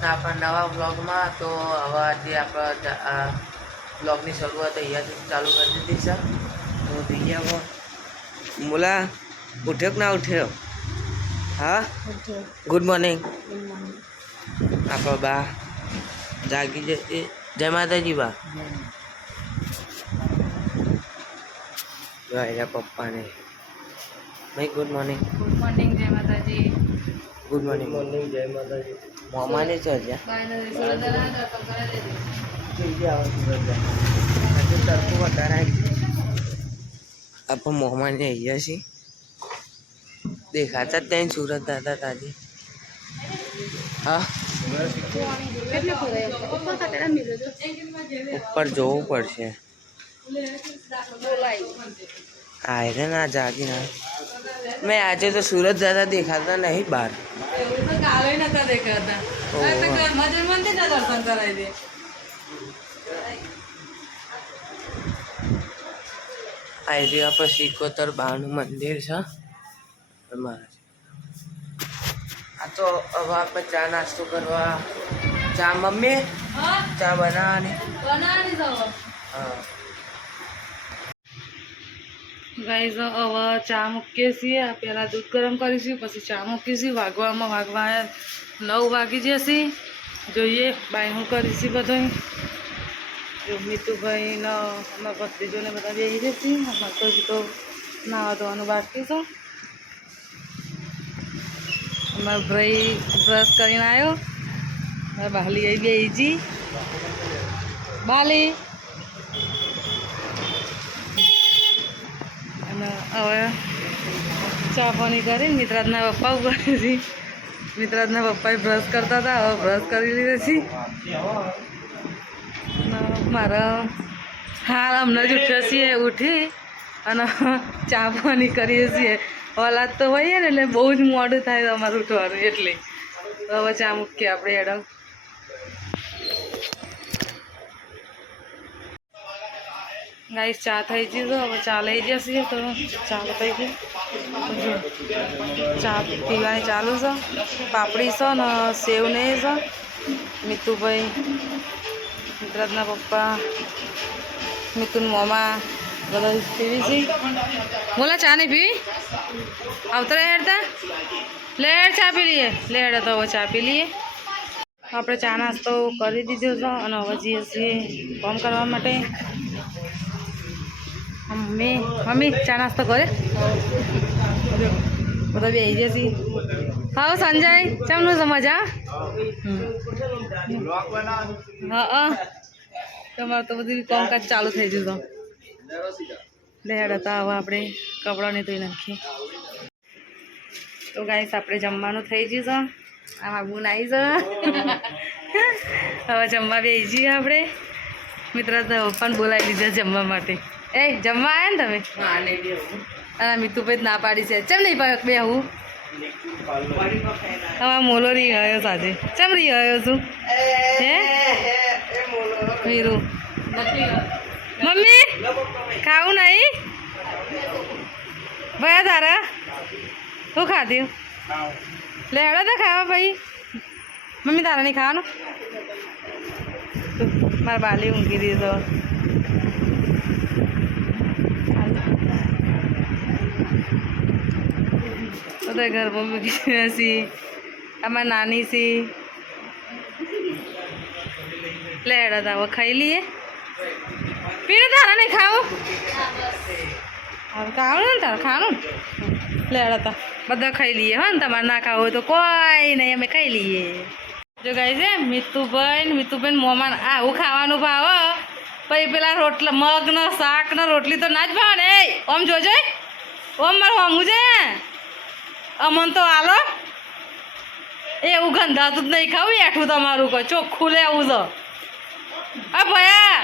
સ્વાગત આપણા નવા વ્લોગમાં તો હવે આજે આપણા બ્લોગની વ્લોગની શરૂઆત અહીંયાથી ચાલુ કરી દીધી છે. તો અહીંયા મુલા ઉઠ્યો કે ના ઉઠ્યો? હા? ગુડ મોર્નિંગ આપણો બા જાગી જય જય માતાજી બા. એના પપ્પાને. ભાઈ ગુડ મોર્નિંગ ગુડ મોર્નિંગ જય માતાજી. ગુડ મોર્નિંગ મોર્નિંગ જય માતાજી. મોમાને છો આપણે મોહમાને અહીંયા છીએ. દેખાતા ત્યાં સુરત દાદા તાજી. હા? ઉપર જોવું પડશે. બોલાય હા ના જાગી ના. મેં આજે તો સુરત દાદા દેખાતા નહીં બહાર. એવું તો કાલે નતા દેખાતા. આ ઘરમાં મંદિર દર્શન કરાવી દે. આ એરિયા પર સિકોતર બાનું મંદિર છે. મહારાજ આ તો હવે આપણે ચા નાસ્તો કરવા. ચા મમ્મી? ચા બનાવવાની. બનાવવાની હા. ગાઈઝ હવે ચા મૂકીએ છીએ પહેલાં દૂધ ગરમ કરીશું પછી ચા મૂકીશું વાગવામાં વાગવા નવ વાગી જશે જોઈએ બાય હું કરીશું બધું જો મીતુભાઈ ને અમારા ભત્રીજોને બધા બેસી જશે અમારે તો હજી તો નાવા ધોવાનું બાકી છે અમારો ભાઈ બ્રશ કરીને આવ્યો મારા બાલી આવી બેસી જી બાલી હવે ચા પાણી કરીને મિત્રાજના પપ્પા ઉપર હતી. મિત્રાજના પપ્પાએ બ્રશ કરતા હતા, હવે બ્રશ કરી લીધે છે. મારા હાલ હમણાં જ ઉઠ્યો છીએ, ઉઠી અને ચા પાણી કરીએ છીએ. ઓલાદ તો હોઈએ ને, એટલે બહુ જ મોડું થાય અમારું ઉઠવાનું, એટલે. હવે ચા મૂકીએ આપણે એડમ ગાઈસ, ચા થઈ ગઈ તો હવે ચા લઈ જશે. તો ચા થઈ ગઈ. જો, ચા પીવાની ચાલુ છે. પાપડી છે ને સેવ ને છે. મિતુભાઈ, મિત્રાજના પપ્પા, મિતુન મોમા, બધા પીવી છે. બોલા, ચા નહીં પીવી? આવતા હેડતા? લેડ ચા પી લઈએ. લેડ તો હવે ચા પી લઈએ. આપણે ચા નાસ્તો કરી દીધો છે અને હવે જઈએ છીએ કામ કરવા માટે. મમ્મી મમ્મી, ચા નાસ્તો કરે? બધા બે જશે હા સંજય ચમનું છે મજા? હા હા. તમારે તો બધું કામકાજ ચાલુ થઈ જશે. લેડ હવે આપણે કપડાને ધોઈ નાખીએ. તો ગાઈસ આપણે જમવાનું થઈ જશે આ બાબુ નાઈ જ હવે જમવા બેસી આપણે. મિત્ર પણ બોલાવી લીધા જમવા માટે. એ જમવા આવ્યા ને તમે? અને મિતુભાઈ ના પાડી છે. ચમ નહીં પાક બે હું? હવે મોલો રહી ગયો સાથે. ચમ રહી ગયો છું હે? વીરુ. મમ્મી ખાવું નહીં? ભયા તારા? શું ખાધ્યું લે હેડો તો ખાવા ભાઈ. મમ્મી તારા નહીં ખાવાનું? મારા બાલી ઊંઘી દીધો બધા ઘરમાં મૂકી છીએ આમાં નાની સી લેડા તા ખાઈ લઈએ પીને તારા નહીં ખાવું હવે ખાવાનું ને તારે ખાવાનું લેડા તા બધા ખાઈ લઈએ હો ને તમારે ના ખાવું તો કોઈ નહીં અમે ખાઈ લઈએ જો ગાઈ છે મિતુભાઈ ને મિતુભાઈ ને મોમાન આવું ખાવાનું ભાવ પછી પેલા રોટલા મગ ને શાક ને રોટલી તો ના જ ભાવે ને ઓમ જોજે ઓમ મારું હમું છે અમન તો આલો એવું ગંધાતું જ નહીં ખાવું એઠું તમારું કોઈ. ચોખ્ખું લેવું તો. આ ભયા.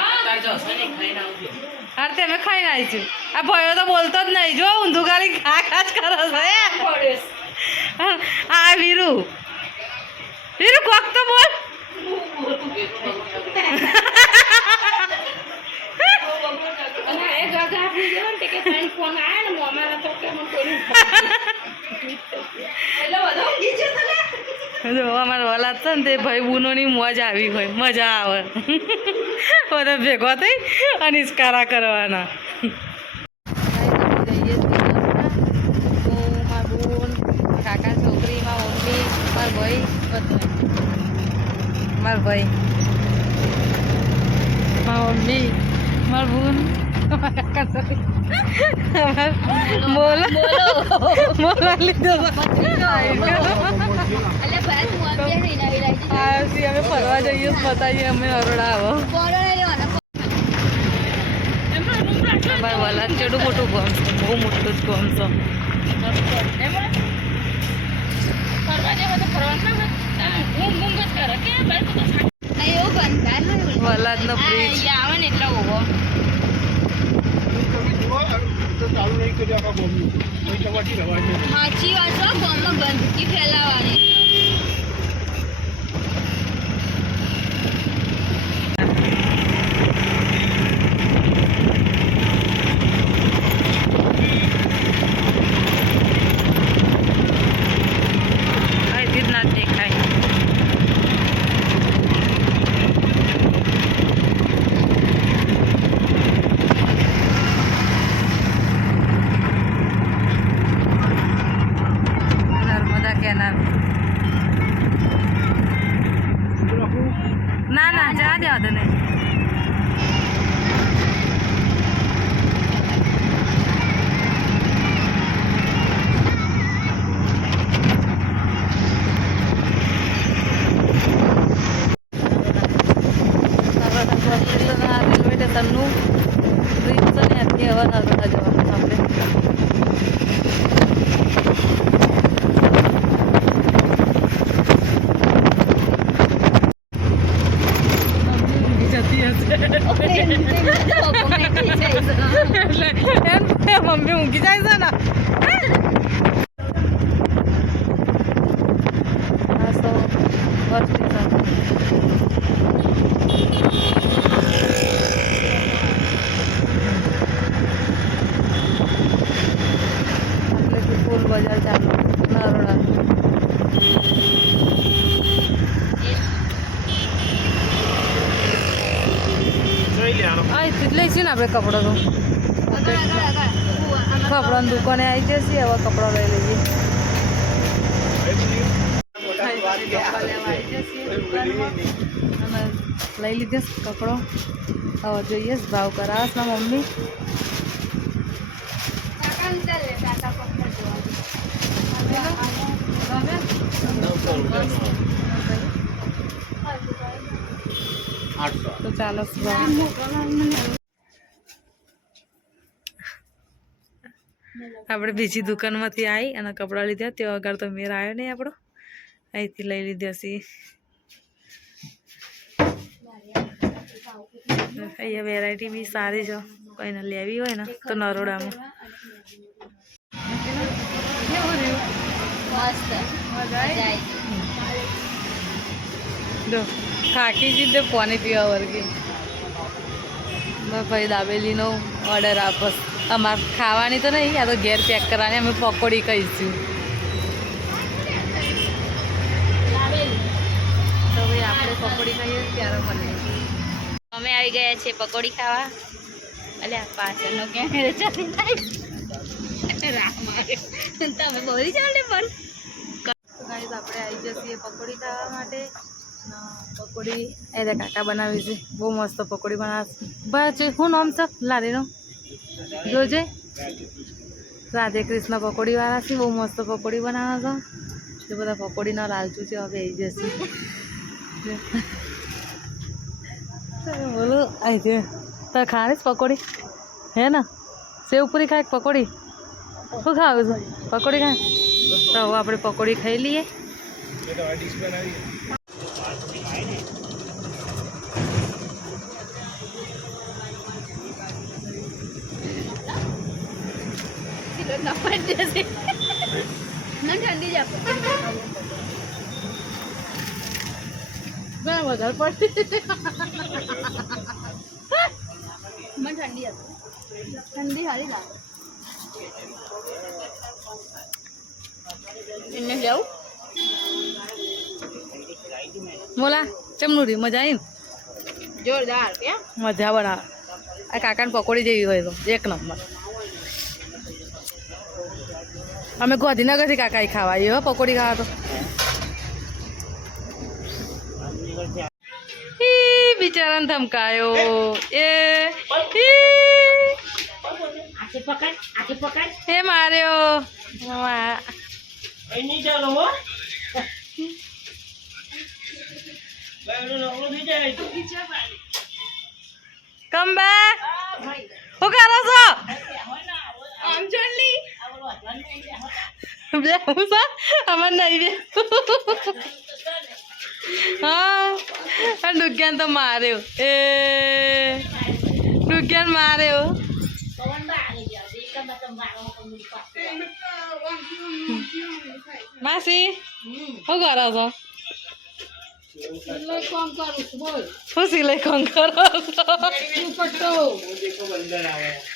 હાર તે અમે ખાઈને આવીશું આ ભયો તો બોલતો જ નહીં. જો, ઊંધું ખાલી ખા ખાચ કરો છો આ વીરુ. વીરુ, કોક તો બોલ. જો અમારા વલાદ છે ને તે ભાઈ બુનોની મોજ આવી હોય મજા આવે. બધા ભેગો થઈ અને ઇસ્કારા કરવાના. કાકા છોકરી મારા મમ્મી મારા ભાઈ બધા મારા ભાઈ મારા મમ્મી મારા બુન બોલો બોલો લીધો અમે ફરવા જઈએ બતાવીએ અમે અરોડા આવો. અમારે વલાદ મોટું ગોમ છે બહુ મોટું જ ગોમ છે વલાદનો બ્રિજ સાચી વાત છે ગામમાં ગંદકી ફેલાવાની. અહીંથી જ ના દેખાય નર્મદા કેનાલ ના ના જવા દેવા તને રેલવે સ્ટેશનનું બ્રિજ છે ને ત્યાંથી હવે નર્મદા જવાનું આપણે જતી હશે એટલે એમ એ મમ્મી ઊંઘી જાય છે ને આ તો બસ સ્ટેશન એટલે ફૂલ બજાર ચાલુ નરોડા હા એ લઈશું ને આપણે કપડો તો કપડાની દુકાને આવી જશે હવે કપડા લઈ લઈએ. લઈ લીધે કપડો. હવે જોઈએ ભાવ કરાવશ ને મમ્મી. તો ચાલો આપણે બીજી દુકાનમાંથી આવી અને કપડાં લીધા. તે આગળ તો મેર આવ્યો નહીં આપણો. અહીંથી લઈ લીધા છીએ અહીંયા વેરાયટી બી સારી છે. કોઈને લેવી હોય ને તો નરોડામાં. થાકી જ પાણી પીવા વર્ગી. ભાઈ દાબેલીનો ઓર્ડર આપસ. અમારે ખાવાની તો નહીં, આ તો ઘેર પેક કરવાની, અમે પકોડી કહીશું તો ભાઈ આપણે પકોડી ખાઈએ, ત્યારે અમે આવી ગયા છે પકોડી ખાવા. અલ્યા પાછળનો કેમેરો ચાલી જાય. તમે બોલી ચાલે પણ. આપણે આવી જઈએ પકોડી ખાવા માટે. પકોડી, એ કાકા બનાવી છે. બહુ મસ્ત પકોડી બનાવે છે. ભાઈ છે શું નામ છે? લારીનું જોજે. રાધે કૃષ્ણ પકોડીવાળા છે, બહુ મસ્ત પકોડી બનાવે છે એ બધા પકોડીના લાલચું છે, હવે આવી જશે. બોલો આવી છે તો ખાણી જ પકોડી? હે ને? સેવપુરી ખાય પકોડી? શું ખાવું છે? પકોડી ખાય? તો આપણે પકોડી ખાઈ લઈએ. ઠંડી જ આપો ઘણા વધારે પડતી મને ઠંડી આપો ઠંડી હારી લાગે એને લેવું બોલા ચમનું રહ્યું મજા આવી જોરદાર મજા બનાવે આ કાકાને પકોડી જેવી હોય તો એક નંબર. અમે ગોધીનગરથી કાકા ખાવા આવીએ હો પકોડી ખાવા તો. બિચારાને ધમકાયો. એ એ માર્યો. કમ બેક હું. કરો છો? આમ ચાલી બે હું છો અમાર નહીં બે હા ડુગ્યાન તો માર્યો એ ડુગ્યાન માર્યો માસી શું કરો છો? સિલાઈ કોમ કરો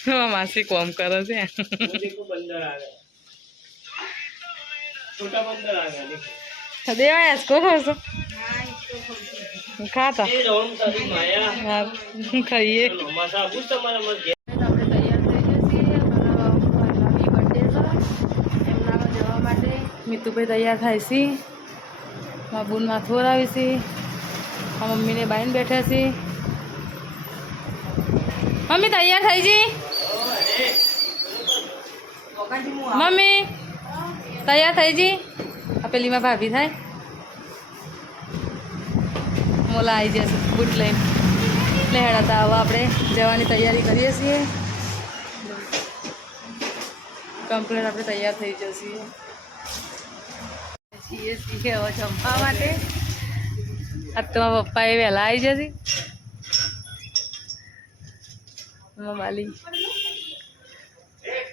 હા, માસી કોમ કરો છે? દેવાય કો છો. ખાતા. ખાઈએ. આપણે તૈયાર થઈ જઈએ અમારા ભાઈનાની birthday છે. એમનામાં જવા માટે મિતુભાઈ તૈયાર થાય છે. મારા બૂન માથું આવી છે. મારા મમ્મીને બાઈને બેઠા છે. મમ્મી, તૈયાર થઈ જી? મમ્મી, તૈયાર થઈ જી? આ પેલીમાં ભાભી થાય. મોલા આવી જશે, બૂટ લઈને. એટલે હેડાતા હવે આપણે, જવાની તૈયારી કરીએ છીએ. કમ્પ્લેટ આપણે તૈયાર થઈ જઈએ છીએ છીએ હવે જમવા માટે. આજ તો પપ્પા એ વહેલા આવી જશે. મારા બાલી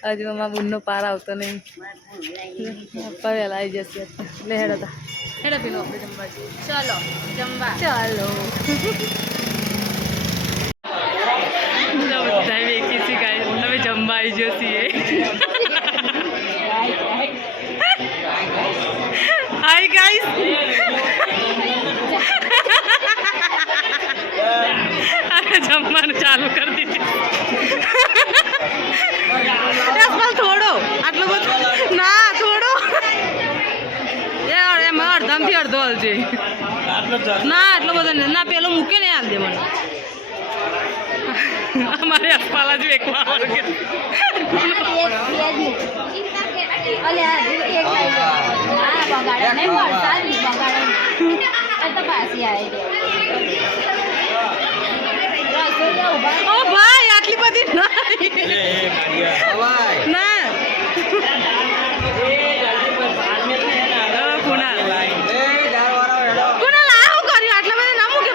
હજુ મારા બુનનો પાર આવતો નહીં. પપ્પા વહેલા આવી જશે એટલે હેડા હેડા પેલું આપણે જમવા જઈએ. ચલો જમવા. ચાલો બધા વેકી છે ગાય હવે જમવા આવી ગયો છીએ હાય ગાઈસ જમવાનું ચાલુ કરી દીધું. થોડો. આટલો બધો? ના થોડો. એ એમાં અડધામથી અડધો હાલજે ના આટલો બધો ના પેલો મૂકે ને હાલ દે મને. અમારે અસપાલા જ એક વાર બગાડે નહીં વરસાદ બગાડે તો પાછી આવી ગયો રસોઈયા ઊભા ઓ ભાઈ આટલી બધી ના.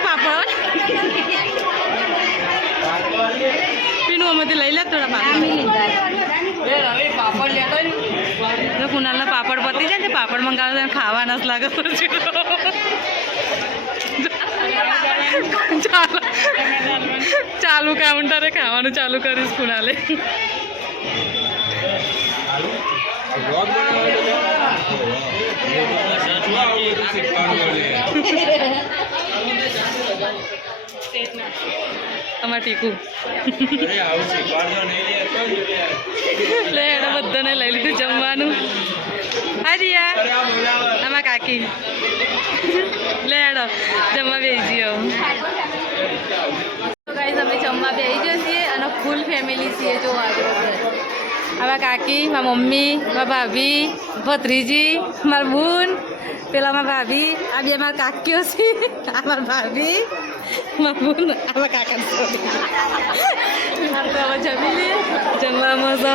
પાપડ. પીનું આમાંથી લઈ લે થોડા પાપડ. તો કુનાલના પાપડ પતી જાય ને પાપડ મંગાવે તો એને ખાવા નસ લાગે પછી ચાલો ચાલુ કાઉન્ટરે ખાવાનું ચાલુ કરીશ કુણાલે અમારે ટીકું. લે એને બધાને લઈ લીધું જમવાનું. હા, રિયા. આમાં કાકી. લે જમવા બેસી ગાઈઝ અમે જમવા બેસી જઈએ છીએ અને ફૂલ ફેમિલી છીએ જો આવા કાકી, મારા મમ્મી, મારા ભાભી, ભત્રીજી, મારા બૂન, પેલા મારા ભાભી, આ બે મારા કાકીઓ છે. આ મારા ભાભી, મારા બૂન, આ મારા કાકા જમી લઈએ. જમવામાં તો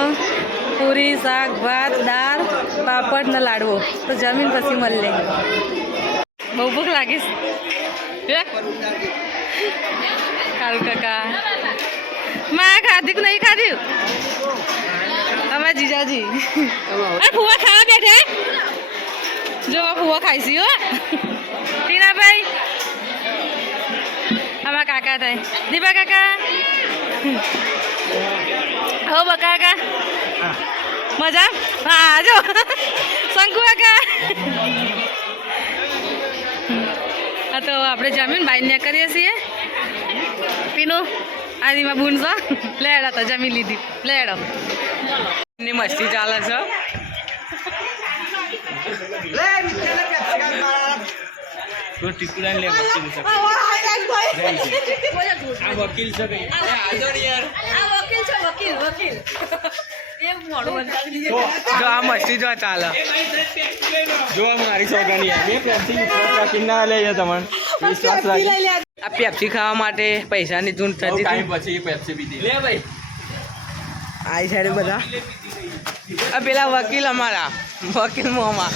પૂરી, શાક, ભાત, દાળ, પાપડ ને લાડવો. તો જમીન પછી મળે બહુ ભૂખ લાગીશ હે? કાકા માં ખાધી કે નહીં ખાધ્યું અમારા જીજાજી અરે ફુવા ખાવા બેઠા જો ફુવા ખાઈશી હો ટીનાભાઈ અમારા કાકા થાય દીપા કાકા હો બકા કાકા મજા હા જો શંકુ કાકા હા તો આપણે જમીન બાઈ ને કરીએ છીએ પીનું આદીમાં બૂનસો લેડા તો જમી લીધી. લેડો. ની મસ્તી ચાલે છે. તો ટીકડા લે મસ્તી આ વકીલ છે કઈ આજો ને યાર. જો આ મસ્તી જો ચાલે. જો મારી સોગંદ યાર. મેં પ્રેમથી વિશ્વાસ રાખીને ના લઈએ તમને. વિશ્વાસ રાખી. આ પેપ્સી ખાવા માટે પૈસાની ધૂન થતી ટાઈમ પછી પેપ્સી પીધી. લે ભાઈ. આઈ સાઈડ બધા. આ પેલા વકીલ અમારા. વકીલ મોમાં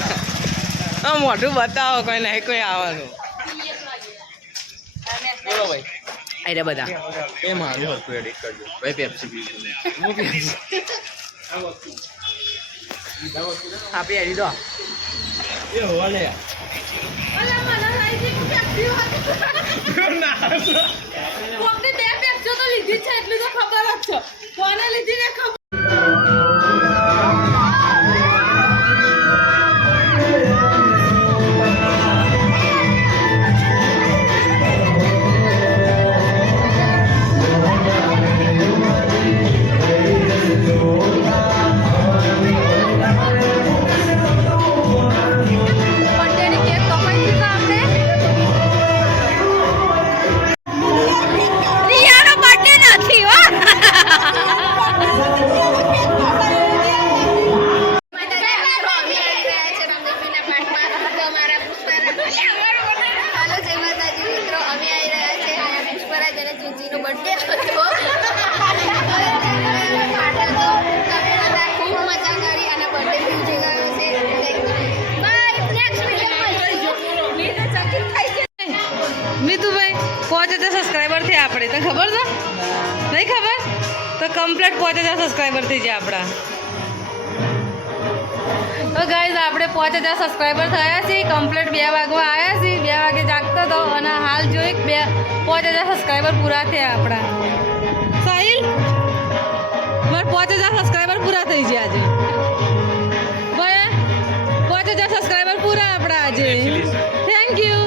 આ મોઢું બતાવો કોઈ નહીં કોઈ આવવાનું. બોલો ભાઈ. આઈ બધા. એ મારું હતું એડિટ કરજો. ભાઈ પેપ્સી પીધી આપી આવી દો. એ હોવા લે. લીધી છે એટલું તો ખબર જ છે. કોને લીધી ને ખબર? પાંચ હજાર સબસ્ક્રાઈબર થઈ જાય આપણા. તો ગાઈઝ આપણે પાંચ હજાર સબસ્ક્રાઈબર થયા છીએ. કમ્પ્લીટ બે વાગવા આવ્યા છીએ. બે વાગે જાગતો હતો અને હાલ જોઈ બે પાંચ હજાર સબસ્ક્રાઈબર પૂરા થયા આપણા. સાહિલ મારે પાંચ હજાર સબસ્ક્રાઈબર પૂરા થઈ ગયા આજે. ભાઈ પાંચ હજાર સબસ્ક્રાઈબર પૂરા આપણા આજે. થેન્ક યુ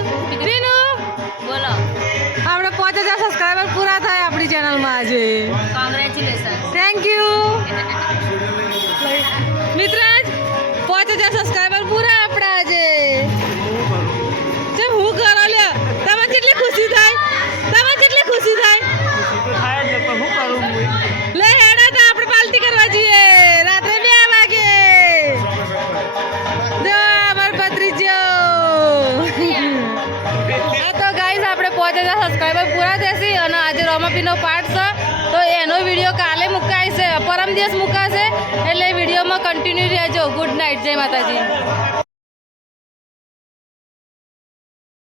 જય માતાજી.